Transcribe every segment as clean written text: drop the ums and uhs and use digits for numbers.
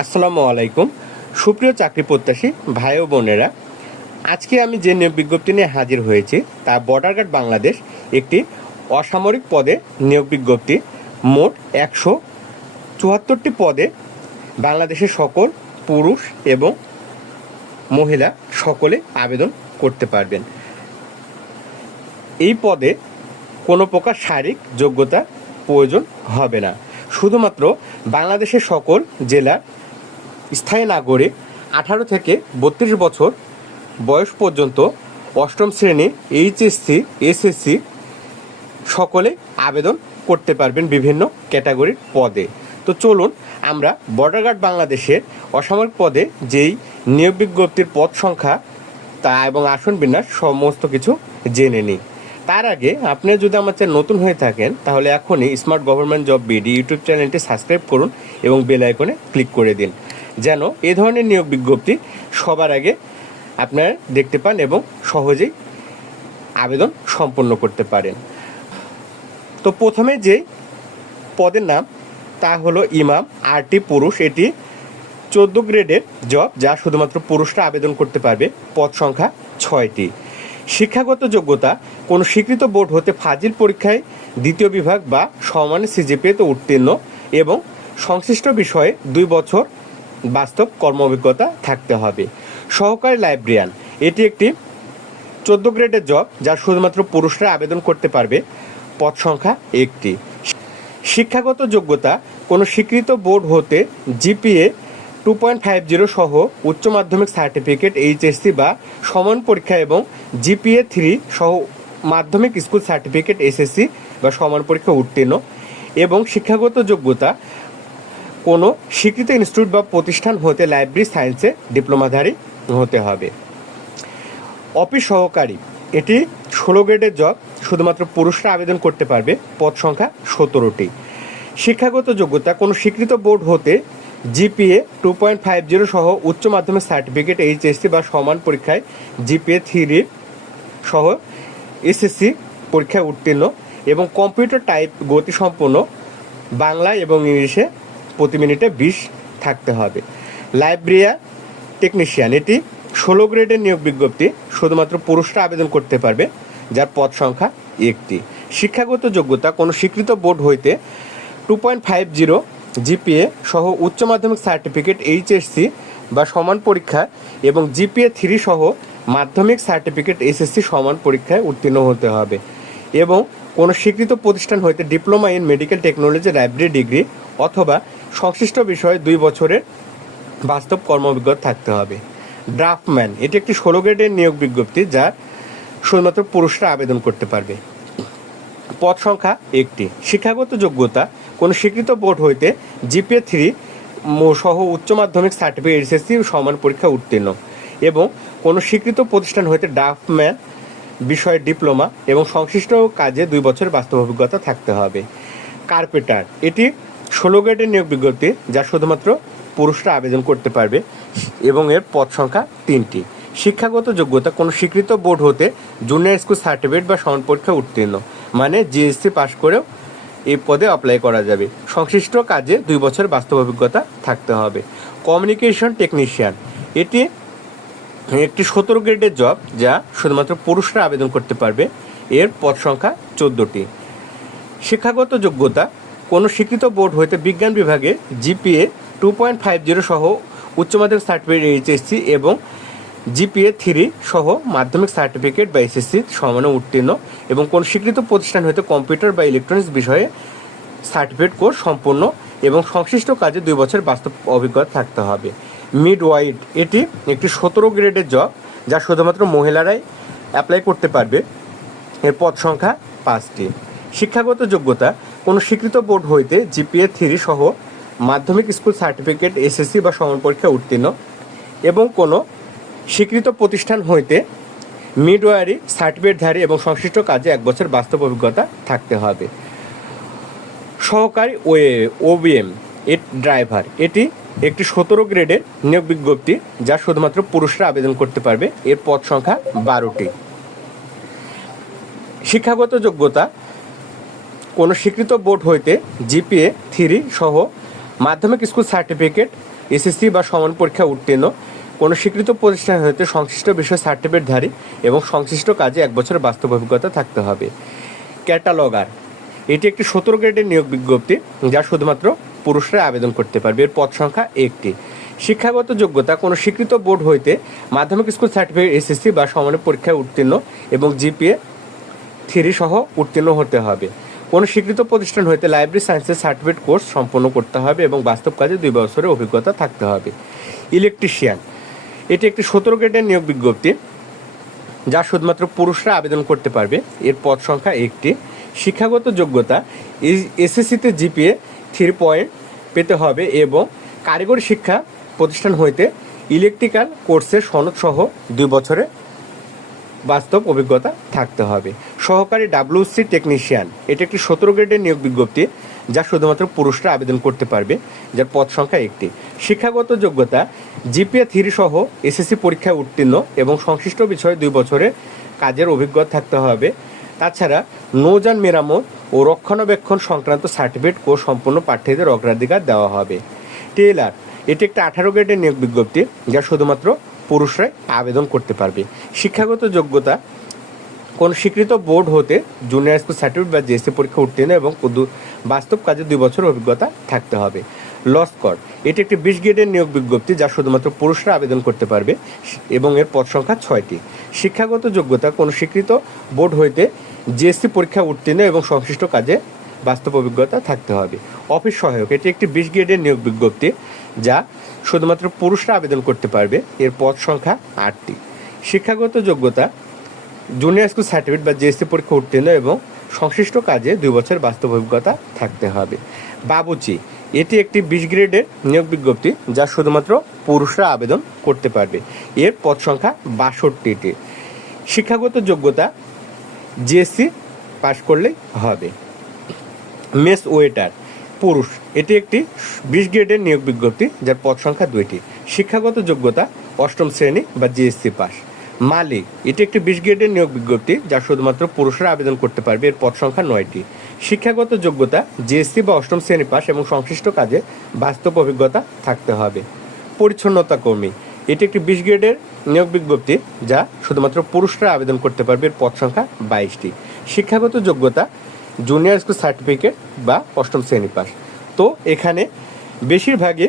আসসালামু আলাইকুম। সুপ্রিয় চাকরি প্রত্যাশী ভাই ও বোনেরা, আজকে আমি যে নিয়োগ বিজ্ঞপ্তি নিয়ে হাজির হয়েছি তা বর্ডার গার্ড বাংলাদেশ একটি অসামরিক পদে নিয়োগ বিজ্ঞপ্তি। মোট 174টি পদে বাংলাদেশের সকল পুরুষ এবং মহিলা সকলে আবেদন করতে পারবেন। এই পদে কোনো প্রকার শারীরিক যোগ্যতা প্রয়োজন হবে না। শুধুমাত্র বাংলাদেশের সকল জেলার স্থায়ী নাগরিক 18 থেকে 32 বছর বয়স পর্যন্ত অষ্টম শ্রেণী এইচএসসি এসএসসি সকলে আবেদন করতে পারবেন বিভিন্ন ক্যাটাগরির পদে। তো চলুন আমরা বর্ডার গার্ড বাংলাদেশের অসামরিক পদে যেই নিয়োগ বিজ্ঞপ্তির পদ সংখ্যা তা এবং আসন বিন্যাস সমস্ত কিছু জেনে নিই। তার আগে আপনি যদি আমার চ্যানেল নতুন হয়ে থাকেন তাহলে এখনই smart government job BD YouTube চ্যানেলটি সাবস্ক্রাইব করুন এবং বেল আইকনে ক্লিক করে দিন, যেন এ ধরনের নিয়োগ বিজ্ঞপ্তি সবার আগে আপনারা দেখতে পান এবং সহজেই আবেদন সম্পন্ন করতে পারেন। তো প্রথমে যে পদের নাম তা হলো ইমাম আরটি পুরুষ। এটি 14 গ্রেডের জব, যা শুধুমাত্র পুরুষরা আবেদন করতে পারবে। পদ সংখ্যা 6টি। শিক্ষাগত যোগ্যতা কোনো স্বীকৃত বোর্ড হতে ফাজিল পরীক্ষায় দ্বিতীয় বিভাগ বা সমানের সিজিপিএতে উত্তীর্ণ এবং সংশ্লিষ্ট বিষয়ে 2 বছর বাস্তব কর্ম অভিজ্ঞতা থাকতে হবে। সহকারী লাইব্রেরিয়ান, এটি একটি 14 গ্রেডের জব, যা শুধুমাত্র পুরুষরা আবেদন করতে পারবে। পদ সংখ্যা 1টি। শিক্ষাগত যোগ্যতা কোনো স্বীকৃত বোর্ড হতে জিপিএ 2.50 সহ উচ্চ মাধ্যমিক সার্টিফিকেট এইচএসসি বা সমান পরীক্ষা এবং জিপিএ 3 সহ মাধ্যমিক স্কুল সার্টিফিকেট এসএসসি বা সমান পরীক্ষা উত্তীর্ণ এবং শিক্ষাগত যোগ্যতা কোনো স্বীকৃত ইনস্টিটিউট বা প্রতিষ্ঠান হতে লাইব্রেরি সায়েন্সে ডিপ্লোমাধারী হতে হবে। অফিস সহকারী, এটি 16 গ্রেডের জব, শুধুমাত্র পুরুষরা আবেদন করতে পারবে। পদ সংখ্যা 17টি। শিক্ষাগত যোগ্যতা কোনো স্বীকৃত বোর্ড হতে জিপিএ 2.50 সহ উচ্চ মাধ্যমিক সার্টিফিকেট এইচএসসি বা সমান পরীক্ষায় জিপিএ 3 সহ এসএসসি পরীক্ষায় উত্তীর্ণ এবং কম্পিউটার টাইপ গতিসম্পন্ন বাংলা এবং ইংলিশে প্রতি মিনিটে 20 থাকতে হবে। লাইব্রেরিয়ান টেকনিশিয়ান, এটি 16 গ্রেডের নিয়োগ বিজ্ঞপ্তি, শুধুমাত্র পুরুষরা আবেদন করতে পারবে, যার পদ সংখ্যা 1টি। শিক্ষাগত যোগ্যতা কোনো স্বীকৃত বোর্ড হইতে 2.50 জিপিএ সহ উচ্চ মাধ্যমিক সার্টিফিকেট এইচএসসি বা সমান পরীক্ষা এবং জিপিএ 3 সহ মাধ্যমিক সার্টিফিকেট এসএসসি সমান পরীক্ষায় উত্তীর্ণ হতে হবে এবং কোনো স্বীকৃত প্রতিষ্ঠান হইতে diploma in medical technology library degree অথবা সংশ্লিষ্ট বিষয়ে 2 বছরের বাস্তব কর্ম অভিজ্ঞতা থাকতে হবে। ড্রাফটম্যান, এটি একটি 16 গ্রেডের নিয়োগ বিজ্ঞপ্তি, যা শুধুমাত্র পুরুষরা আবেদন করতে পারবে। পদ সংখ্যা 1টি। শিক্ষাগত যোগ্যতা কোনো স্বীকৃত বোর্ড হইতে জিপিএ 3 সহ উচ্চ মাধ্যমিক সার্টিফিকেট এসএসসি সমান পরীক্ষা উত্তীর্ণ এবং কোনো স্বীকৃত প্রতিষ্ঠান হইতে ড্রাফটম্যান বিষয়ে ডিপ্লোমা এবং সংশ্লিষ্ট কাজে 2 বছরের বাস্তব অভিজ্ঞতা থাকতে হবে। কার্পেন্টার, এটি 16 গ্রেডের নিয়োগ বিজ্ঞপ্তি, যা শুধুমাত্র পুরুষরা আবেদন করতে পারবে এবং এর পদ সংখ্যা 3টি। শিক্ষাগত যোগ্যতা কোনো স্বীকৃত বোর্ড হতে জুনিয়র স্কুল সার্টিফিকেট বা সমান পরীক্ষা উত্তীর্ণ, মানে জিএসসি পাস করেও এই পদে অ্যাপ্লাই করা যাবে। সংশ্লিষ্ট কাজে 2 বছর বাস্তব অভিজ্ঞতা থাকতে হবে। কমিউনিকেশন টেকনিশিয়ান, এটি একটি 17 গ্রেডের জব, যা শুধুমাত্র পুরুষরা আবেদন করতে পারবে। এর পদ সংখ্যা 14টি। শিক্ষাগত যোগ্যতা কোনো স্বীকৃত বোর্ড হইতে বিজ্ঞান বিভাগে জিপিএ 2.50 সহ উচ্চ মাধ্যমিক সার্টিফিকেট এইচএসসি এবং জিপিএ 3 সহ মাধ্যমিক সার্টিফিকেট বা এসএসসি সমানে উত্তীর্ণ এবং কোন স্বীকৃত প্রতিষ্ঠান হইতে কম্পিউটার বা ইলেকট্রনিক্স বিষয়ে সার্টিফিকেট কোর্স সম্পন্ন এবং সংশ্লিষ্ট কাজে 2 বছর বাস্তব অভিজ্ঞতা থাকতে হবে। মিডওয়াইফ, এটি একটি 17 গ্রেডের জব, যা শুধুমাত্র মহিলারাই অ্যাপ্লাই করতে পারবে। এর পদ সংখ্যা 5টি। শিক্ষাগত যোগ্যতা কোনো স্বীকৃত বোর্ড হইতে জিপিএ 3 সহ মাধ্যমিক স্কুল সার্টিফিকেট এসএসসি বা সমান পরীক্ষা উত্তীর্ণ এবং কোনো স্বীকৃত প্রতিষ্ঠান হইতে মিডওয়ারি সার্টিফিকেটধারী এবং সংশ্লিষ্ট কাজে 1 বছর বাস্তব অভিজ্ঞতা থাকতে হবে। সহকারী ওবিএম ড্রাইভার, এটি একটি 17 গ্রেডের নিয়োগ বিজ্ঞপ্তি, যা শুধুমাত্র পুরুষরা আবেদন করতে পারবে। এর পদ সংখ্যা 12টি। শিক্ষাগত যোগ্যতা কোনো স্বীকৃত বোর্ড হইতে জিপিএ 3 সহ মাধ্যমিক স্কুল সার্টিফিকেট এসএসসি বা সমান পরীক্ষা উত্তীর্ণ কোনো স্বীকৃত প্রতিষ্ঠান হতে সংশ্লিষ্ট বিষয় সার্টিফিকেটধারী এবং সংশ্লিষ্ট কাজে 1 বছরের বাস্তব অভিজ্ঞতা থাকতে হবে। ক্যাটালগার, এটি একটি 17 গ্রেডের নিয়োগ বিজ্ঞপ্তি যা শুধুমাত্র পুরুষরা আবেদন করতে পারবে। এর পদ সংখ্যা 1টি। শিক্ষাগত যোগ্যতা কোনো স্বীকৃত বোর্ড হইতে মাধ্যমিক স্কুল সার্টিফিকেট, এসএসসি বা সমান পরীক্ষায় উত্তীর্ণ এবং জিপিএ 3 সহ উত্তীর্ণ হতে হবে। কোনো স্বীকৃত প্রতিষ্ঠান হইতে লাইব্রেরি সায়েন্সের সার্টিফিকেট কোর্স সম্পন্ন করতে হবে এবং বাস্তব কাজে 2 বছরের অভিজ্ঞতা থাকতে হবে। ইলেকট্রিশিয়ান, এটি একটি 17 গ্রেডের নিয়োগ বিজ্ঞপ্তি যা শুধুমাত্র পুরুষরা আবেদন করতে পারবে। এর পদ সংখ্যা 1টি। শিক্ষাগত যোগ্যতা এসএসসিতে জিপিএ 3 পয়েন্ট পেতে হবে এবং কারিগরি শিক্ষা প্রতিষ্ঠান হইতে ইলেকট্রিক্যাল কোর্সের সনদ সহ 2 বছরের বাস্তব অভিজ্ঞতা থাকতে হবে। সহকারী ডাব্লিউসি টেকনিশিয়ান, এটি একটি 17 গ্রেডের নিয়োগ বিজ্ঞপ্তি যা শুধুমাত্র পুরুষরা আবেদন করতে পারবে, যার পদ সংখ্যা 1টি। শিক্ষাগত যোগ্যতা জিপিএ 3 সহ এসএসসি পরীক্ষায় উত্তীর্ণ এবং সংশ্লিষ্ট বিষয়ে 2 বছরের কাজের অভিজ্ঞতা থাকতে হবে। তাছাড়া নৌযান মেরামত ও রক্ষণাবেক্ষণ সংক্রান্ত সার্টিফিকেট কোর্স সম্পূর্ণ প্রার্থীদের অগ্রাধিকার দেওয়া হবে। টেইলার, এটি একটি 18 গ্রেডের নিয়োগ বিজ্ঞপ্তি যা শুধুমাত্র পুরুষরাই আবেদন করতে পারবে। শিক্ষাগত যোগ্যতা কোন স্বীকৃত বোর্ড হতে জুনিয়র স্কুল সার্টিফিকেট বা জেএসসি পরীক্ষা উত্তীর্ণ এবং বাস্তব কাজে 2 বছর অভিজ্ঞতা থাকতে হবে। লস্কর, এটি একটি 20 গ্রেডের নিয়োগ বিজ্ঞপ্তি যা শুধুমাত্র পুরুষরা আবেদন করতে পারবে এবং এর পদ সংখ্যা 6টি। শিক্ষাগত যোগ্যতা কোন স্বীকৃত বোর্ড হইতে জেএসসি পরীক্ষা উত্তীর্ণ এবং সংশ্লিষ্ট কাজে বাস্তব অভিজ্ঞতা থাকতে হবে। অফিস সহায়ক, এটি একটি 20 গ্রেডের নিয়োগ বিজ্ঞপ্তি যা শুধুমাত্র পুরুষরা আবেদন করতে পারবে। এর পদ সংখ্যা 8টি। শিক্ষাগত যোগ্যতা জুনিয়র স্কুল সার্টিফিকেট বা জেএসসি পরীক্ষা উত্তীর্ণ এবং সংশ্লিষ্ট কাজে 2 বছর বাস্তব অভিজ্ঞতা থাকতে হবে। বাবুচি, এটি একটি 20 গ্রেডের নিয়োগ বিজ্ঞপ্তি যা শুধুমাত্র পুরুষরা আবেদন করতে পারবে। এর পদ সংখ্যা 62টি। শিক্ষাগত যোগ্যতা জেএসসি পাশ করলেই হবে। মেস ওয়েটার, পুরুষ, এটি একটি 20 গ্রেডের নিয়োগ বিজ্ঞপ্তি যার পদ সংখ্যা 2টি। শিক্ষাগত যোগ্যতা 8ম শ্রেণী বা জিএসসি পাস। মালিক, এটি একটি 20 গ্রেডের নিয়োগ বিজ্ঞপ্তি যা শুধুমাত্র পুরুষরা আবেদন করতে পারবে। এর পদ সংখ্যা 9টি। শিক্ষাগত যোগ্যতা জিএসসি বা 8ম শ্রেণী পাস এবং সংশ্লিষ্ট কাজে বাস্তব অভিজ্ঞতা থাকতে হবে। পরিচ্ছন্নতা কর্মী, এটি একটি 20 গ্রেডের নিয়োগ বিজ্ঞপ্তি যা শুধুমাত্র পুরুষরা আবেদন করতে পারবে। এর পদ সংখ্যা 22টি। শিক্ষাগত যোগ্যতা জুনিয়র স্কুল সার্টিফিকেট বা 8ম শ্রেণী পাস। তো এখানে বেশিরভাগই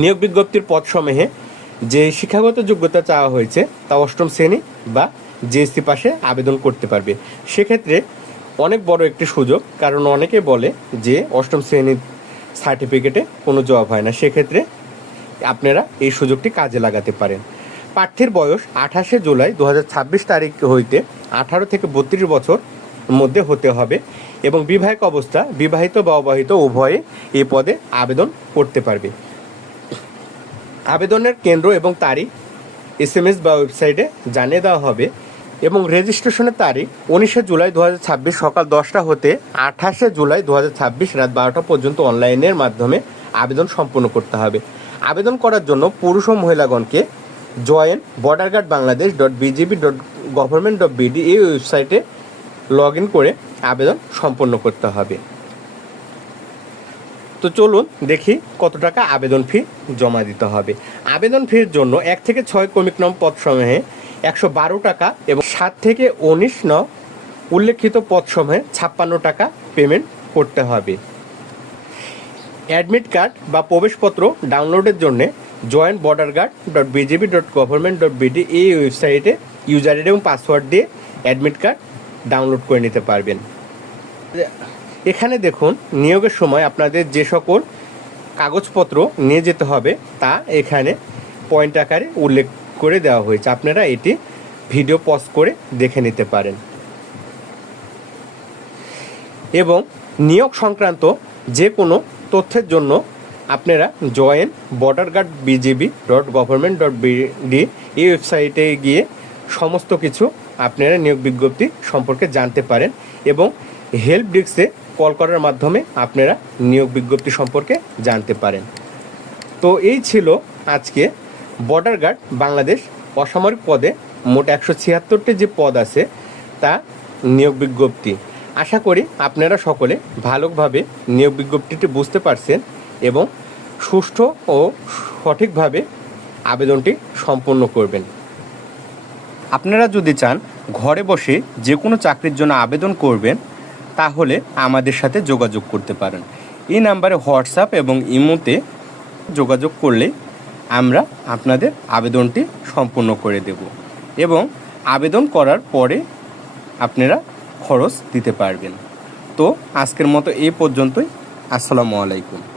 নিয়োগ বিজ্ঞপ্তির পদসমূহে যে শিক্ষাগত যোগ্যতা চাওয়া হয়েছে তা 8ম শ্রেণী বা জেএসসি পাশে আবেদন করতে পারবে। সেক্ষেত্রে অনেক বড় একটি সুযোগ, কারণ অনেকে বলে যে 8ম শ্রেণীর সার্টিফিকেটে কোনো জব হয় না। সেক্ষেত্রে আপনারা এই সুযোগটি কাজে লাগাতে পারেন। প্রার্থীর বয়স 28 জুলাই 2026 তারিখ হইতে 18 থেকে 32 বছর মধ্যে হতে হবে এবং বিবাহিক অবস্থা বিবাহিত বা অবিবাহিত উভয়ে এই পদে আবেদন করতে পারবে। আবেদনের কেন্দ্র এবং তারিখ SMS বা ওয়েবসাইটে জানিয়ে দেওয়া হবে এবং রেজিস্ট্রেশনের তারিখ 19 জুলাই 2026 সকাল 10টা হতে 28 জুলাই 2026 রাত 12টা পর্যন্ত অনলাইনের মাধ্যমে আবেদন সম্পন্ন করতে হবে। আবেদন করার জন্য পুরুষ ও মহিলাগণকে join.borderguard.bjp.government.bd এই ওয়েবসাইটে লগ ইন করে আবেদন সম্পন্ন করতে হবে। তো চলুন দেখি কত টাকা আবেদন ফি জমা দিতে হবে। আবেদন ফির জন্য 1 থেকে 6 ক্রমিক নং পদসমূহে 112 টাকা এবং 7 থেকে 19 নং উল্লেখিত পদসমূহে 56 টাকা পেমেন্ট করতে হবে। অ্যাডমিট কার্ড বা প্রবেশপত্র ডাউনলোডের জন্য join.borderguard.bjp.government.bd এই ওয়েবসাইটে ইউজার আইডি এবং পাসওয়ার্ড দিয়ে অ্যাডমিট কার্ড ডাউনলোড করে নিতে পারবেন। এখানে দেখুন নিয়োগের সময় আপনাদের যে সকল কাগজপত্র নিয়ে যেতে হবে তা এখানে পয়েন্ট আকারে উল্লেখ করে দেওয়া হয়েছে। আপনারা এটি ভিডিও পজ করে দেখে নিতে পারেন এবং নিয়োগ সংক্রান্ত যে কোনো তথ্যের জন্য আপনারা join.borderguard.bjp.government.bd এই ওয়েবসাইটে গিয়ে সমস্ত কিছু আপনারা নিয়োগ বিজ্ঞপ্তি সম্পর্কে জানতে পারেন এবং হেল্প ডেস্কে কল করার মাধ্যমে আপনারা নিয়োগ বিজ্ঞপ্তি সম্পর্কে জানতে পারেন। তো এই ছিল আজকে বর্ডার গার্ড বাংলাদেশ অসামরিক পদে মোট 176টি যে পদ আছে তা নিয়োগ বিজ্ঞপ্তি। আশা করি আপনারা সকলে ভালোভাবে নিয়োগ বিজ্ঞপ্তিটি বুঝতে পারছেন এবং সুষ্ঠু ও সঠিকভাবে আবেদনটি সম্পন্ন করবেন। আপনারা যদি চান ঘরে বসে যে কোনো চাকরির জন্য আবেদন করবেন, তাহলে আমাদের সাথে যোগাযোগ করতে পারেন। এই নাম্বারে হোয়াটসঅ্যাপ এবং ইমোতে যোগাযোগ করলে আমরা আপনাদের আবেদনটি সম্পূর্ণ করে দেব এবং আবেদন করার পরে আপনারা খরচ দিতে পারবেন। তো আজকের মতো এই পর্যন্তই। আসসালামু আলাইকুম।